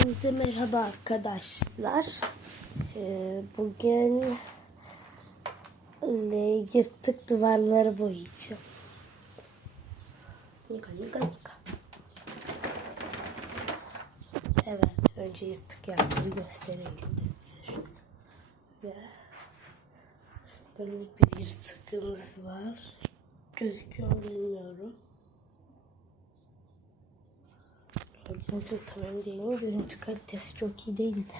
Hepinize merhaba arkadaşlar. Ee, bugün e, yırtık duvarları boyayacağım. Nika nika nika. Evet, önce yırtık yerleri göstereyim. Ve böyle bir yırtıkımız var. Gözüküyor bilmiyorum. Görüntü tamam değil mi? Görüntü kalitesi çok iyi değil de.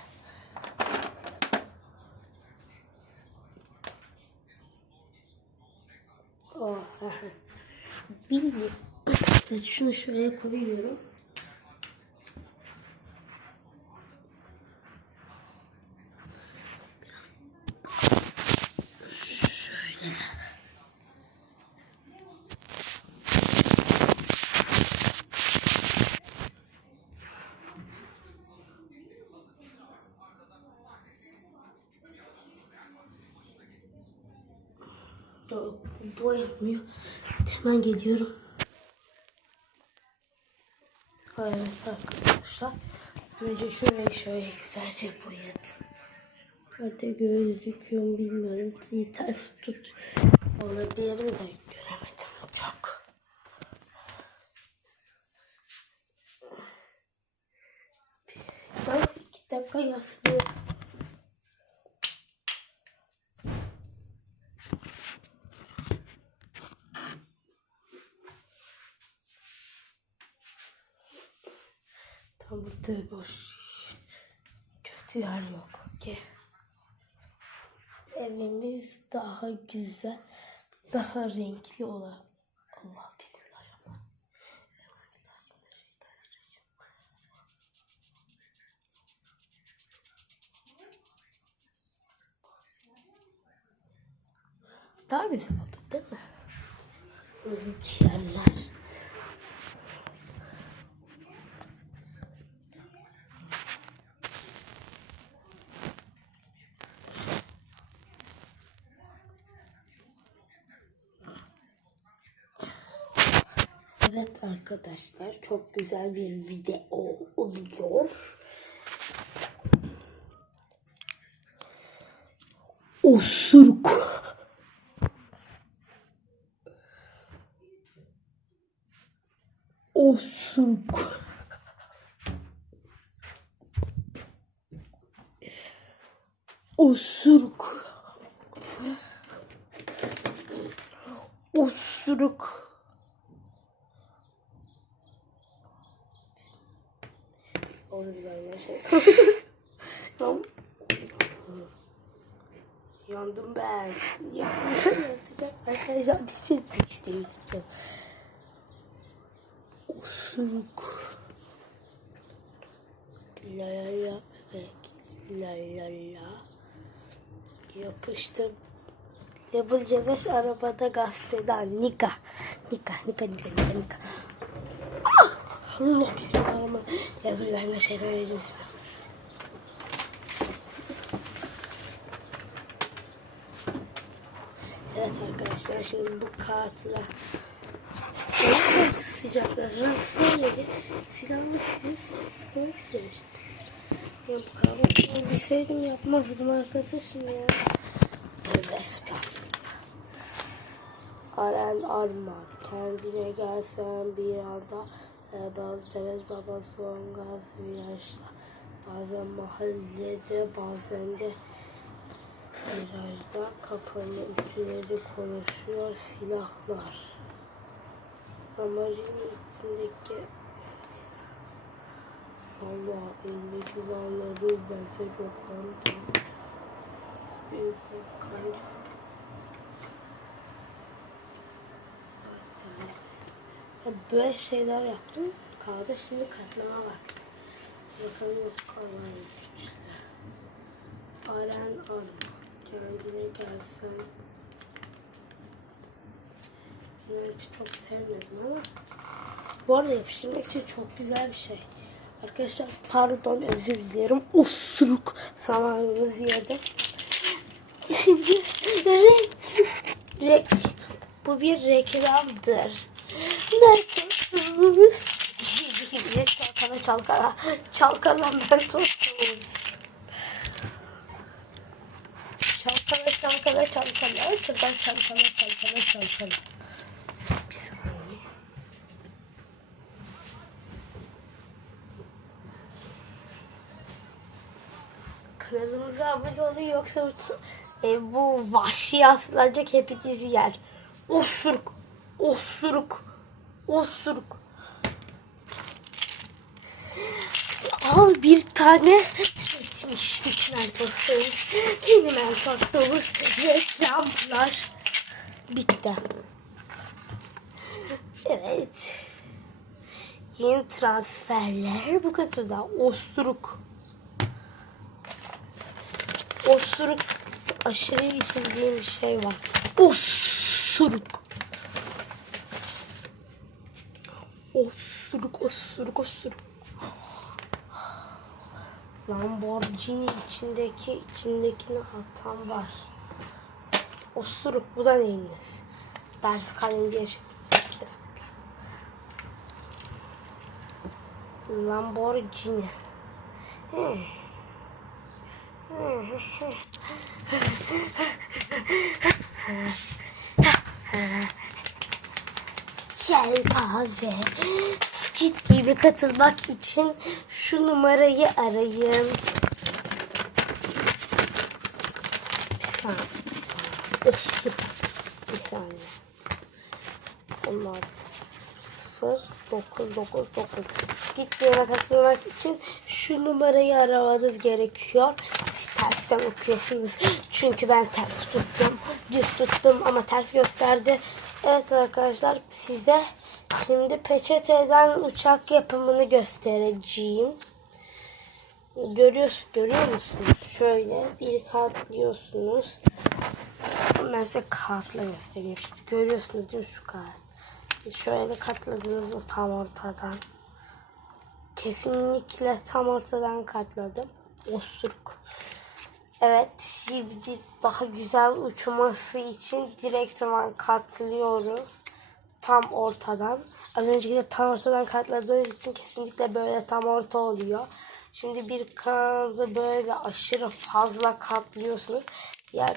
Oh, Bilmiyorum. Şunu şuraya koyuyorum. Şöyle. Bu yapmıyor. Hemen geliyorum. Evet arkadaşlar. Önce şurayı şöyle güzelce boyadım. Nerede gözüküyor bilmiyorum. İyi ters tut. Olabilirim de göremedim çok. Ben iki dakika yaslıyorum. Burada boş kötü yer yok ki. Evimiz daha güzel, daha renkli olan. Allah bismillahirrahmanirrahim. Daha güzel oldu değil mi? Yerler. Evet arkadaşlar çok güzel bir video oluyor. Osuruk. Osuruk. Osuruk. Osuruk. Şey. Yan- Yandım ben. Yandım. Arkadaşlar ateş etmek istemiştim. Osuruk. La la la bebek. La la la. Yapıştım. Level C5 arabada gazeteden Nika. Nika, Nika, Nika, Nika, Nika. Ah! Allah bismillahirrahmanirrahim. Ya Bismillahirrahmanirrahim. Evet arkadaşlar şimdi bu kağıtla sıcaklarına söyledi. Silahlı sizi sıkmak istemiştim. Ya bu kağıtı bilseydim yapmazdım arkadaşım ya. Tövbe estağfurullah. Aren Arman kendine gelsen bir anda e, bazı temiz babası on gaz virajda bazen mahallede bazen de virajda kafanın ütüleri konuşuyor silahlar. Amacın üstündeki salla eldeki varlığı bense çoktan büyük bir kanca Ya böyle şeyler yaptım. Kaldı şimdi katlama vakti. Bakalım nasıl kalmaymış. Aren arma. Kendine gelsen. Belki çok sevmedim ama. Bu arada yapıştırmak için çok güzel bir şey. Arkadaşlar pardon özür dilerim. Usuruk zamanınız yerde. Şimdi rek, rek, bu bir reklamdır. Nasılsınız? gibi çalkala çalkala çalkala mentos Çalkala çalkala çalkala çalkala çalkala çalkala çalkala. Kanalımıza abone olun yoksa e, bu vahşi asılacak hepinizi yer. Osuruk, osuruk, osuruk. Al bir tane seçmiştik mentosumuz. Yeni mentosumuz. Reklamlar. Bitti. Evet. Yeni transferler bu kadar. Osuruk. Osuruk aşırı içildiğim bir şey var. Osuruk. Osuruk, osuruk, osuruk. Lamborghini içindeki içindekine hatam var. Osuruk bu da neyiniz? Ders kalem diye bir şey. Lamborghini. He. Yelpaze. Squid gibi katılmak için şu numarayı arayın. Bir saniye. Bir saniye. Bir saniye. Onlar 0 9 9 9 Gittiğine katılmak için şu numarayı aramanız gerekiyor. Tersten okuyorsunuz. Çünkü ben ters tuttum. Düz tuttum ama ters gösterdi. Evet arkadaşlar size şimdi peçeteden uçak yapımını göstereceğim. Görüyor, görüyor musunuz? Şöyle bir katlıyorsunuz. Ben size kartla göstereyim. Görüyorsunuz değil mi şu kart? Şöyle katladınız o tam ortadan. Kesinlikle tam ortadan katladım. Osuruk. Evet şimdi daha güzel uçması için direktman katlıyoruz. Tam ortadan. Az önceki de tam ortadan katladığınız için kesinlikle böyle tam orta oluyor. Şimdi bir kanadı böyle aşırı fazla katlıyorsunuz. Diğer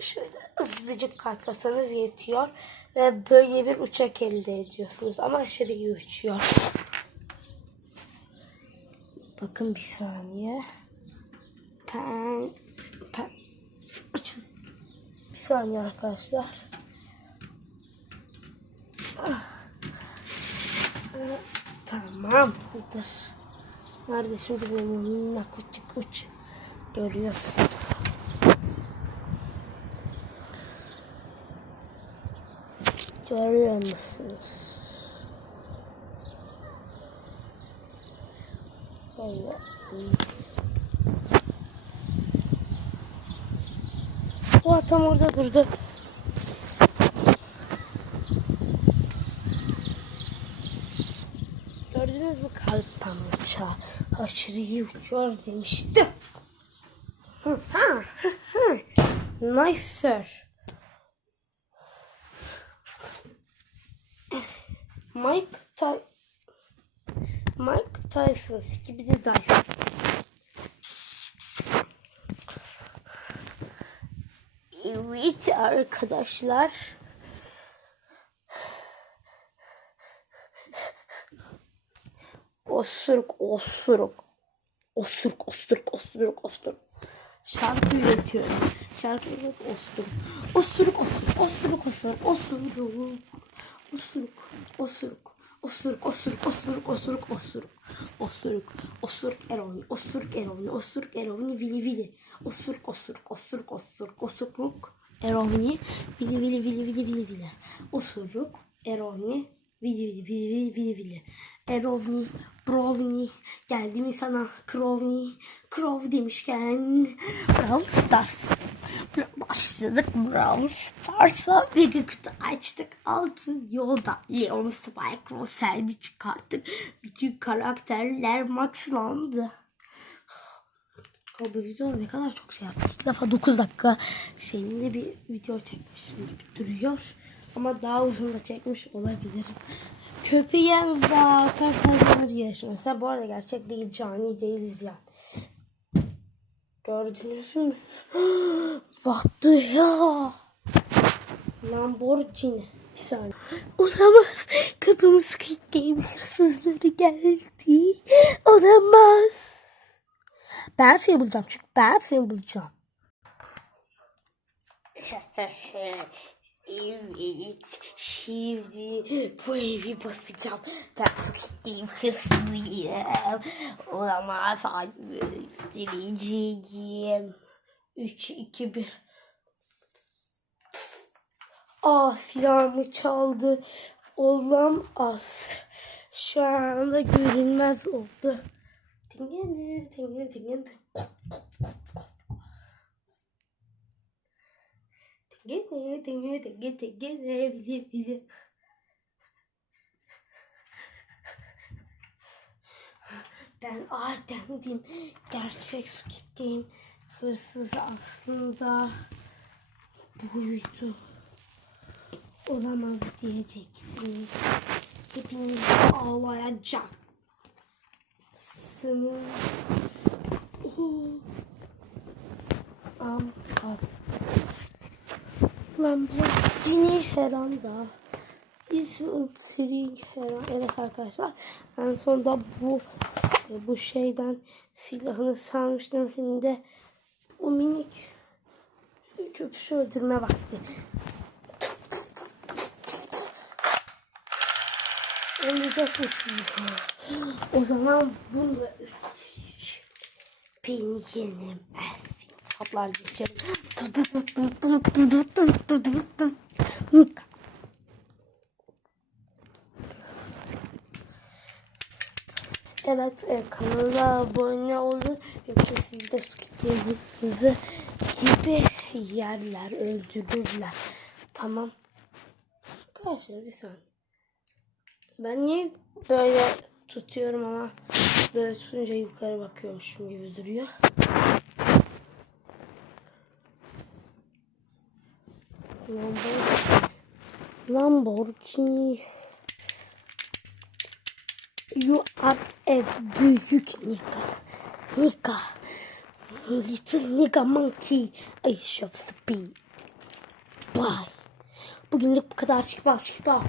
şöyle hızlıcık katlasanız yetiyor. Ve böyle bir uçak elde ediyorsunuz. Ama aşırı iyi uçuyor. Bakın bir saniye. Pen, pen. Bir saniye arkadaşlar. Ah. Tamamdır. Nerede şimdi benim minnak uçuk uç. Görüyorsun. Görüyor musunuz? Şöyle. O tam orada durdu. Gördünüz mü kalpten uçağı? Aşırı iyi uçuyor demiştim. Nice sir. Mike Ty Mike Tyson gibi de Dyson. Evet arkadaşlar. Osuruk, osuruk. Osuruk, osuruk, osuruk, osuruk. Şarkı üretiyorum. Şarkı üret osuruk. Osuruk, osuruk, osuruk, osuruk, osuruk. Osuruk, osuruk. Osuruk, osuruk, osuruk, osuruk, osuruk. Osuruk, osuruk, osuruk, erovni, osuruk, erovni, vili, vili. Osuruk, osuruk, osuruk, osuruk, osuruk, erovni, vili, vili, vili, vili, vili, vili. Osuruk, erovni, vili, vili, vili, vili, vili, vili. Erovni, brovni, geldi mi sana krovni, krov demişken Brawl Stars. Başladık Brawl Stars'a bir kutu açtık altın yolda Leon Spike Rosel'i çıkarttık. Bütün karakterler maxlandı. O bu video ne kadar çok şey yaptık. İlk defa 9 dakika şeyinde bir video çekmişim gibi duruyor. Ama daha uzun da çekmiş olabilirim. Köpeğim zaten kazanır yarışması. Bu arada gerçek değil, cani değiliz yani. Gördünüz mü? The hell? Lamborghini. Bir saniye. Olamaz. Kapımı Squid Game hırsızları geldi. Olamaz. Ben seni bulacağım çünkü ben seni bulacağım. Evet, şimdi bu evi basacağım. Ben sıkıntıyım, hırslıyım. Olamaz, hadi göstereceğim. 3, 2, 1. Aa, silahımı çaldı. Olamaz. Şu anda görünmez oldu. Tingene, tingene, tingene. Gene gene gene gene bili bili. Ben Adem'dim. Gerçek Game hırsızı aslında buydu. Olamaz diyeceksiniz. Hepiniz ağlayacaksınız. Oh. Am az. Lamborghini her anda. Isentring her an. Evet arkadaşlar. En sonunda bu bu şeyden silahını salmıştım. Şimdi o minik köpüşü öldürme vakti. Bu. O zaman bunu da beni yenemezsin. Saplar geçelim. Evet e, kanala abone olun. Yoksa siz de sizi gibi yerler öldürürler. Tamam. Arkadaşlar bir saniye. Ben niye böyle tutuyorum ama böyle tutunca yukarı bakıyormuşum gibi duruyor. Lamborghini. Lamborghini. You are a büyük nika. Nika. Little nigga monkey. I shall speed. Bye. Bugünlük bu kadar. Çıkma çıkma.